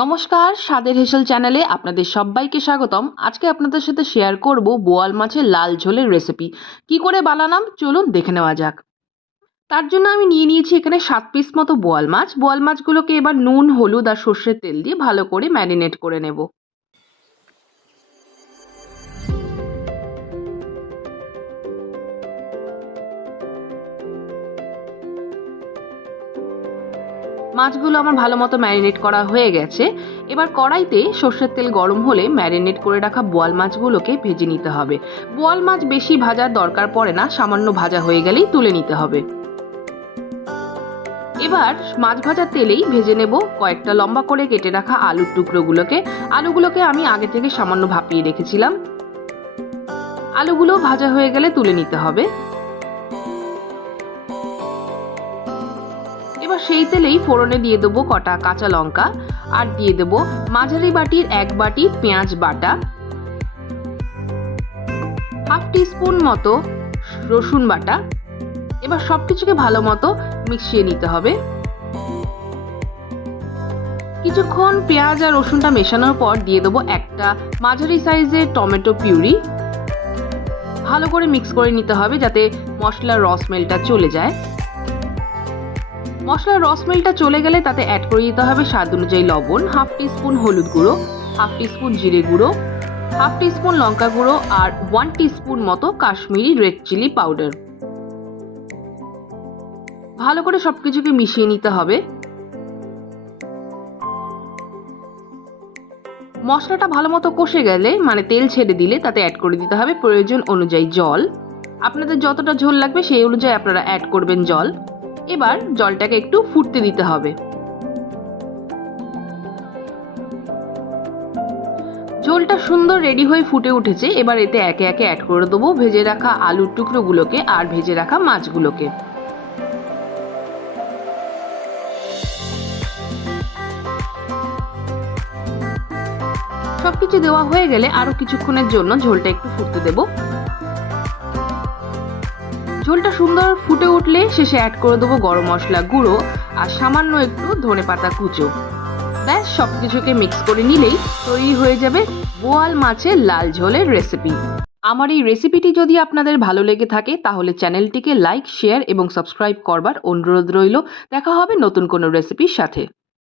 নমস্কার, স্বাদের হেসেল চ্যানেলে আপনাদের সবাইকে স্বাগতম। আজকে আপনাদের সাথে শেয়ার করব বোয়াল মাছের লাল ঝোলের রেসিপি। কি করে বানালাম চলুন দেখে নেওয়া যাক। তার জন্য আমি নিয়ে নিয়েছি এখানে 7 পিস মতো বোয়াল মাছ। বোয়াল মাছগুলোকে এবার নুন, হলুদ আর সর্ষের তেল দিয়ে ভালো করে ম্যারিনেট করে নেব। মাছগুলো আমার ভালো মতো ম্যারিনেট করা হয়ে গেছে। এবার কড়াইতে সর্ষের তেল গরম হলে ম্যারিনেট করে রাখা বোয়াল মাছগুলোকে ভেজে নিতে হবে। বোয়াল মাছ বেশি ভাজার দরকার পড়ে না, সামান্য ভাজা হয়ে গেলেই তুলে নিতে হবে। এবার মাছ ভাজার তেলেই ভেজে নেব কয়েকটা লম্বা করে কেটে রাখা আলুর টুকরোগুলোকে। আলুগুলোকে আমি আগে থেকে সামান্য ভাপিয়ে রেখেছিলাম। আলুগুলো ভাজা হয়ে গেলে তুলে নিতে হবে। এবার সেই তেলেই ফোড়নে দিয়ে দেবো কটা কাঁচা লঙ্কা, আর দিয়ে দেবো মাঝারি বাটির 1 বাটি পেঁয়াজ বাটা, হাফ টিস্পুন মতো রসুন বাটা। এবার সবকিছুকে ভালো মতো মিশিয়ে নিতে হবে। কিছুক্ষণ পেঁয়াজ আর রসুনটা মেশানোর পর দিয়ে দেবো একটা মাঝারি সাইজের টমেটো পিউরি। ভালো করে মিক্স করে নিতে হবে যাতে মশলার রস স্মেলটা চলে যায়। মশলার রস স্মেলটা চলে গেলে তাতে অ্যাড করে দিতে হবে স্বাদ অনুযায়ী লবণ, হাফ টিস্পুন হলুদ গুঁড়ো, হাফ টিস্পুন জিরে গুঁড়ো, হাফ টিস্পুন লঙ্কা গুঁড়ো আর 1 টিস্পুন মতো কাশ্মীরি রেড চিলি পাউডার। ভালো করে সবকিছুকে মিশিয়ে নিতে হবে। মশলাটা ভালো মতো কষে গেলে মানে তেল ছেড়ে দিলে তাতে অ্যাড করে দিতে হবে প্রয়োজন অনুযায়ী জল। আপনাদের যতটা ঝোল লাগবে সেই অনুযায়ী আপনারা অ্যাড করবেন জল। এবার জলটাকে একটু ফুটতে দিতে হবে। ঝোলটা সুন্দর রেডি হয়ে ফুটে উঠেছে। এবার এতে একে একে অ্যাড করে দেবো ভেজে রাখা আলুর টুকরোগুলোকে আর ভেজে রাখা মাছগুলোকে। সবকিছু দেওয়া হয়ে গেলে আরো কিছুক্ষণের জন্য ঝোলটা একটু ফুটতে দেব। ঝোলটা সুন্দর ফুটে উঠলে শেষে অ্যাড করে দেবো গরম মশলা গুঁড়ো আর সামান্য একটু ধনেপাতা কুচো। ব্যাস সবকিছুকে মিক্স করে নিলেই তৈরি হয়ে যাবে বোয়াল মাছের লাল ঝোলের রেসিপি। আমার এই রেসিপিটি যদি আপনাদের ভালো লেগে থাকে তাহলে চ্যানেলটিকে লাইক, শেয়ার এবং সাবস্ক্রাইব করবার অনুরোধ রইল। দেখা হবে নতুন কোনো রেসিপির সাথে।